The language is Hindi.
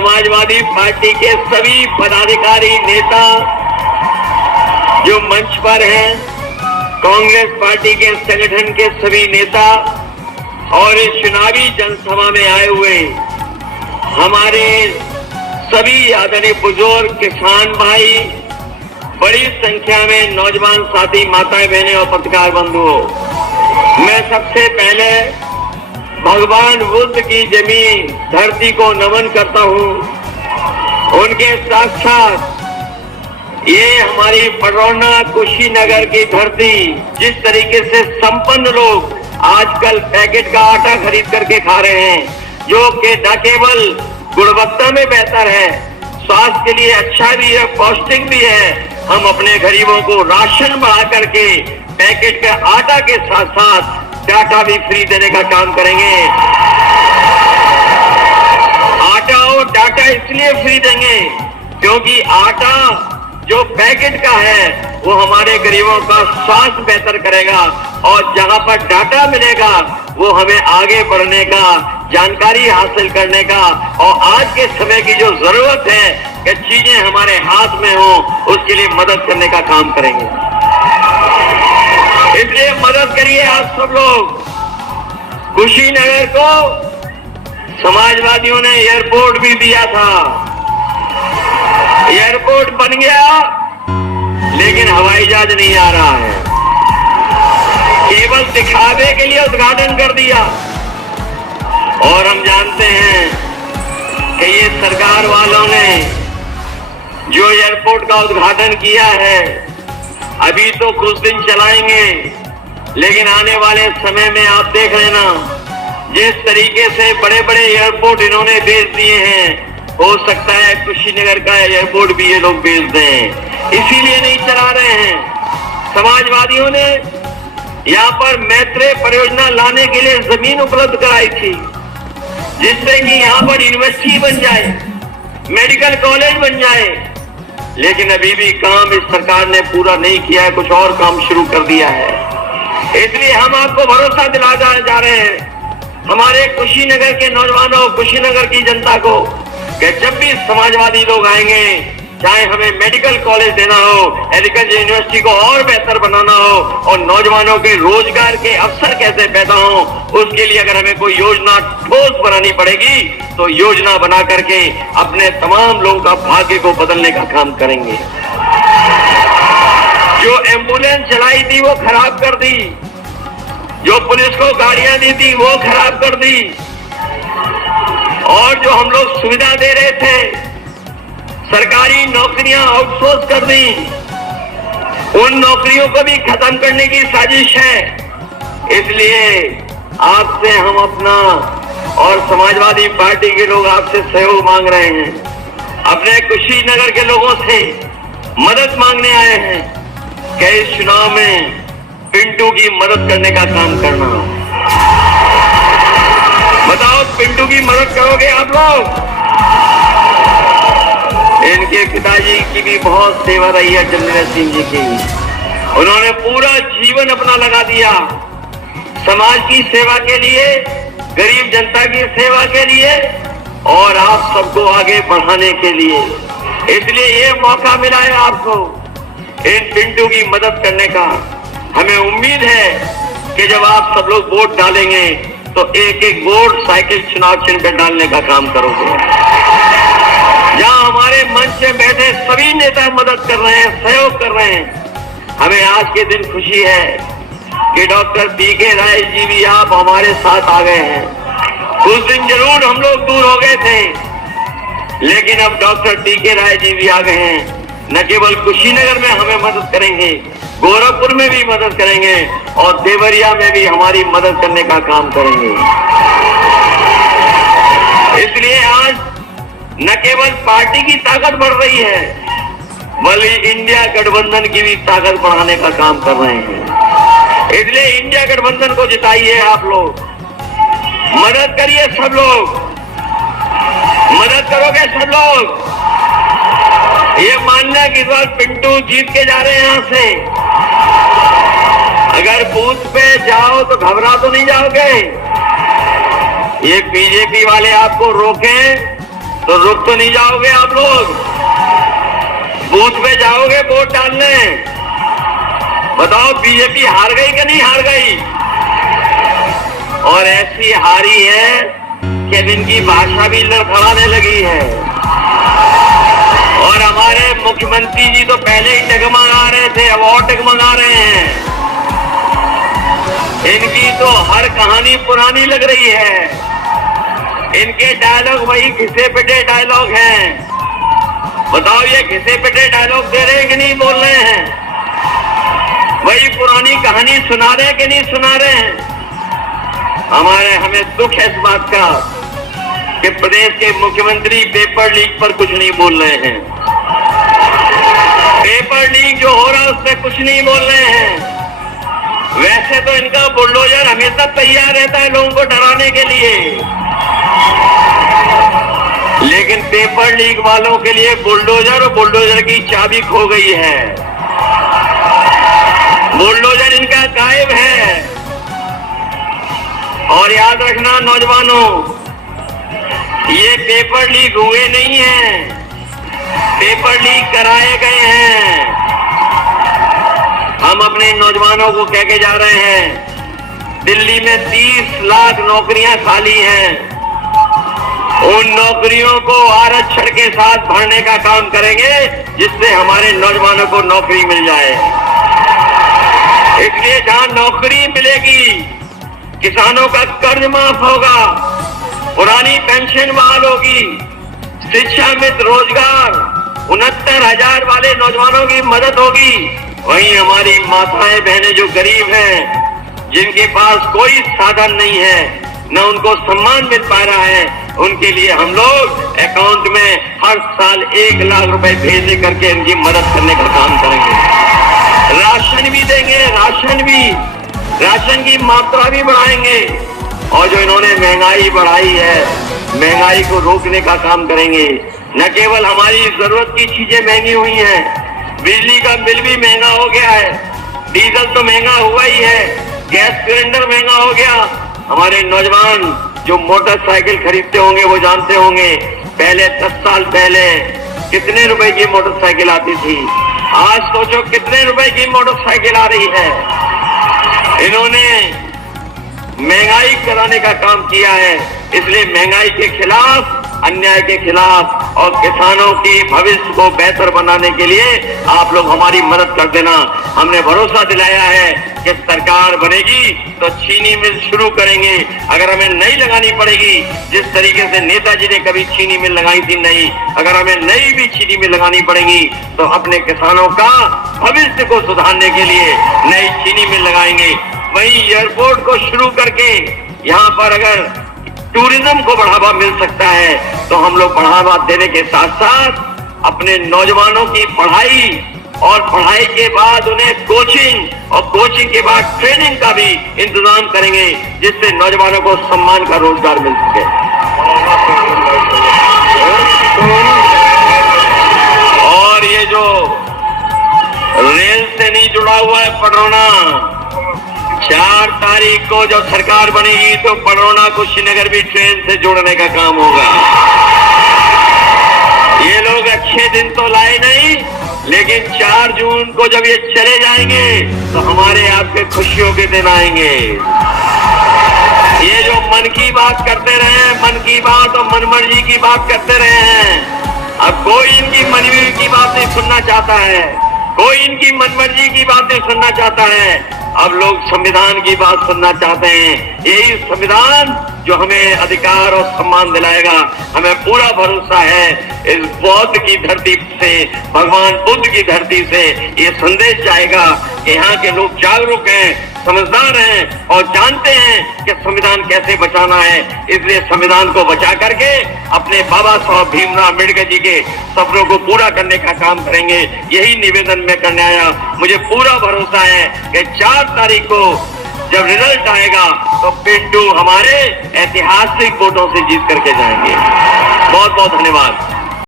समाजवादी पार्टी के सभी पदाधिकारी नेता जो मंच पर हैं, कांग्रेस पार्टी के संगठन के सभी नेता और इस चुनावी जनसभा में आए हुए हमारे सभी आदरणीय बुजुर्ग किसान भाई, बड़ी संख्या में नौजवान साथी, माताएं बहनें और पत्रकार बंधुओं, मैं सबसे पहले भगवान बुद्ध की जमीन धरती को नमन करता हूं। उनके साक्षात ये हमारी पडरौना कुशीनगर की धरती जिस तरीके से संपन्न लोग आजकल पैकेट का आटा खरीद करके खा रहे हैं, जो कि न केवल गुणवत्ता में बेहतर है, स्वास्थ्य के लिए अच्छा भी है, पौष्टिक भी है, हम अपने गरीबों को राशन बढ़ा करके पैकेट का आटा के साथ साथ डाटा भी फ्री देने का काम करेंगे। आटा और डाटा इसलिए फ्री देंगे क्योंकि आटा जो पैकेट का है वो हमारे गरीबों का स्वास्थ्य बेहतर करेगा और जहां पर डाटा मिलेगा वो हमें आगे बढ़ने का, जानकारी हासिल करने का और आज के समय की जो जरूरत है कि चीजें हमारे हाथ में हो, उसके लिए मदद करने का काम करेंगे। इसलिए मदद करिए आप सब लोग। कुशीनगर को समाजवादियों ने एयरपोर्ट भी दिया था, एयरपोर्ट बन गया लेकिन हवाई जहाज नहीं आ रहा है, केवल दिखावे के लिए उद्घाटन कर दिया। और हम जानते हैं कि ये सरकार वालों ने जो एयरपोर्ट का उद्घाटन किया है अभी तो कुछ दिन चलाएंगे, लेकिन आने वाले समय में आप देख लेना जिस तरीके से बड़े बड़े एयरपोर्ट इन्होंने बेच दिए हैं, हो सकता है कुशीनगर का एयरपोर्ट भी ये लोग बेच दें। इसीलिए नहीं चला रहे हैं। समाजवादियों ने यहाँ पर मैत्रेय परियोजना लाने के लिए जमीन उपलब्ध कराई थी जिससे कि यहाँ पर यूनिवर्सिटी बन जाए, मेडिकल कॉलेज बन जाए, लेकिन अभी भी काम इस सरकार ने पूरा नहीं किया है, कुछ और काम शुरू कर दिया है। इसलिए हम आपको भरोसा दिला जा रहे हैं, हमारे कुशीनगर के नौजवानों, कुशीनगर की जनता को, कि जब भी समाजवादी लोग आएंगे, चाहे हमें मेडिकल कॉलेज देना हो, एग्रीकल्चर यूनिवर्सिटी को और बेहतर बनाना हो और नौजवानों के रोजगार के अवसर कैसे पैदा हो, उसके लिए अगर हमें कोई योजना ठोस बनानी पड़ेगी तो योजना बना करके अपने तमाम लोगों का भाग्य को बदलने का काम करेंगे। जो एम्बुलेंस चलाई थी वो खराब कर दी, जो पुलिस को गाड़ियां दी थी वो खराब कर दी, और जो हम लोग सुविधा दे रहे थे, सरकारी नौकरियां आउटसोर्स कर दी, उन नौकरियों को भी खत्म करने की साजिश है। इसलिए आपसे हम अपना और समाजवादी पार्टी के लोग आपसे सहयोग मांग रहे हैं, अपने कुशीनगर के लोगों से मदद मांगने आए हैं कि इस चुनाव में पिंटू की मदद करने का काम करना। बताओ, पिंटू की मदद करोगे आप लोग? इनके पिताजी की भी बहुत सेवा रही है, चंद्र सिंह जी की। उन्होंने पूरा जीवन अपना लगा दिया समाज की सेवा के लिए, गरीब जनता की सेवा के लिए और आप सबको आगे बढ़ाने के लिए। इसलिए ये मौका मिला है आपको इन पिंटू की मदद करने का। हमें उम्मीद है कि जब आप सब लोग वोट डालेंगे तो एक एक वोट साइकिल चुनाव चिन्ह पे डालने का काम करोगे। जहां हमारे मंच में बैठे सभी नेता मदद कर रहे हैं, सहयोग कर रहे हैं, हमें आज के दिन खुशी है कि डॉक्टर पीके राय जी भी आप हमारे साथ आ गए हैं। उस दिन जरूर हम लोग दूर हो गए थे, लेकिन अब डॉक्टर पीके राय जी भी आ गए हैं। न केवल कुशीनगर में हमें मदद करेंगे, गोरखपुर में भी मदद करेंगे और देवरिया में भी हमारी मदद करने का काम करेंगे। इसलिए आज न केवल पार्टी की ताकत बढ़ रही है, बल्कि इंडिया गठबंधन की भी ताकत बढ़ाने का काम कर रहे हैं। इसलिए इंडिया गठबंधन को जिताइए आप लोग, मदद करिए सब लोग, मदद करोगे सब लोग। ये मानना कि इस बार पिंटू जीत के जा रहे हैं यहां से। अगर बूथ पे जाओ तो घबरा तो नहीं जाओगे। ये बीजेपी वाले आपको रोकें तो रुक तो नहीं जाओगे आप लोग? बूथ पे जाओगे वोट डालने? बताओ बीजेपी हार गई कि नहीं हार गई? और ऐसी हारी है कि इनकी भाषा भी लड़खड़ाने लगी है। और हमारे मुख्यमंत्री जी तो पहले ही डगमगा रहे थे, अब और डगमगा रहे हैं। इनकी तो हर कहानी पुरानी लग रही है। इनके डायलॉग वही घिसे पिटे डायलॉग हैं। बताओ ये घिसे पिटे डायलॉग दे रहे हैं कि नहीं बोल रहे हैं? वही पुरानी कहानी सुना रहे हैं कि नहीं सुना रहे हैं? हमें दुख है इस बात का कि प्रदेश के मुख्यमंत्री पेपर लीक पर कुछ नहीं बोल रहे हैं। पेपर लीक जो हो रहा है उस पर कुछ नहीं बोल रहे हैं। वैसे तो इनका बुलडोजर हमेशा तैयार रहता है लोगों को डराने के लिए, लेकिन पेपर लीक वालों के लिए बुलडोजर और बुलडोजर की चाबी खो गई है। बुलडोजर इनका गायब है। और याद रखना नौजवानों, ये पेपर लीक हुए नहीं हैं, पेपर लीक कराए गए हैं। हम अपने नौजवानों को कह के जा रहे हैं, दिल्ली में 30 लाख नौकरियां खाली हैं। उन नौकरियों को आरक्षण के साथ भरने का काम करेंगे जिससे हमारे नौजवानों को नौकरी मिल जाए। इसलिए जहां नौकरी मिलेगी, किसानों का कर्ज माफ होगा, पुरानी पेंशन बहाल होगी, शिक्षा मित्र रोजगार 69,000 वाले नौजवानों की मदद होगी। वहीं हमारी माताएं बहनें जो गरीब हैं, जिनके पास कोई साधन नहीं है, न उनको सम्मान मिल पा रहा है, उनके लिए हम लोग अकाउंट में हर साल 1 लाख रुपए भेज करके उनकी मदद करने का काम करेंगे। राशन भी देंगे, राशन की मात्रा भी बढ़ाएंगे। और जो इन्होंने महंगाई बढ़ाई है, महंगाई को रोकने का काम करेंगे। न केवल हमारी जरूरत की चीजें महंगी हुई हैं, बिजली का बिल भी महंगा हो गया है, डीजल तो महंगा हुआ ही है, गैस सिलेंडर महंगा हो गया। हमारे नौजवान जो मोटरसाइकिल खरीदते होंगे वो जानते होंगे, पहले 10 साल पहले कितने रुपए की मोटरसाइकिल आती थी, आज सोचो कितने रुपए की मोटरसाइकिल आ रही है। इन्होंने महंगाई कराने का काम किया है। इसलिए महंगाई के खिलाफ, अन्याय के खिलाफ और किसानों की भविष्य को बेहतर बनाने के लिए आप लोग हमारी मदद कर देना। हमने भरोसा दिलाया है कि सरकार बनेगी तो चीनी मिल शुरू करेंगे। अगर हमें नहीं लगानी पड़ेगी, जिस तरीके से नेताजी ने कभी चीनी मिल लगाई थी, नहीं, अगर हमें नई भी चीनी मिल लगानी पड़ेगी तो अपने किसानों का भविष्य को सुधारने के लिए नई चीनी मिल लगाएंगे। वहीं एयरपोर्ट को शुरू करके यहाँ पर अगर टूरिज्म को बढ़ावा मिल सकता है तो हम लोग बढ़ावा देने के साथ साथ अपने नौजवानों की पढ़ाई और पढ़ाई के बाद उन्हें कोचिंग और कोचिंग के बाद ट्रेनिंग का भी इंतजाम करेंगे, जिससे नौजवानों को सम्मान का रोजगार मिल सके। और ये जो रेल से नहीं जुड़ा हुआ है पडरौना, 4 तारीख को जब सरकार बनेगी तो पडरौना कुशीनगर भी ट्रेन से जोड़ने का काम होगा। ये लोग अच्छे दिन तो लाए नहीं, लेकिन 4 जून को जब ये चले जाएंगे तो हमारे आपके खुशियों के दिन आएंगे। ये जो मन की बात करते रहे हैं, मन की बात और मनमर्जी की बात करते रहे हैं, अब कोई इनकी मनमर्जी की बात नहीं सुनना चाहता है, कोई इनकी मनमर्जी की बात नहीं सुनना चाहता है। अब लोग संविधान की बात सुनना चाहते हैं। यही संविधान जो हमें अधिकार और सम्मान दिलाएगा। हमें पूरा भरोसा है इस बौद्ध की धरती से, भगवान बुद्ध की धरती से ये संदेश जाएगा कि यहाँ के लोग जागरूक हैं, समझदार हैं और जानते हैं कि संविधान कैसे बचाना है। इसलिए संविधान को बचा करके अपने बाबा साहब भीमराव अम्बेडकर जी के सपनों को पूरा करने का काम करेंगे। यही निवेदन मैं करने आया। मुझे पूरा भरोसा है कि 4 तारीख को जब रिजल्ट आएगा तो पिंटू हमारे ऐतिहासिक वोटों से जीत करके जाएंगे। बहुत बहुत धन्यवाद।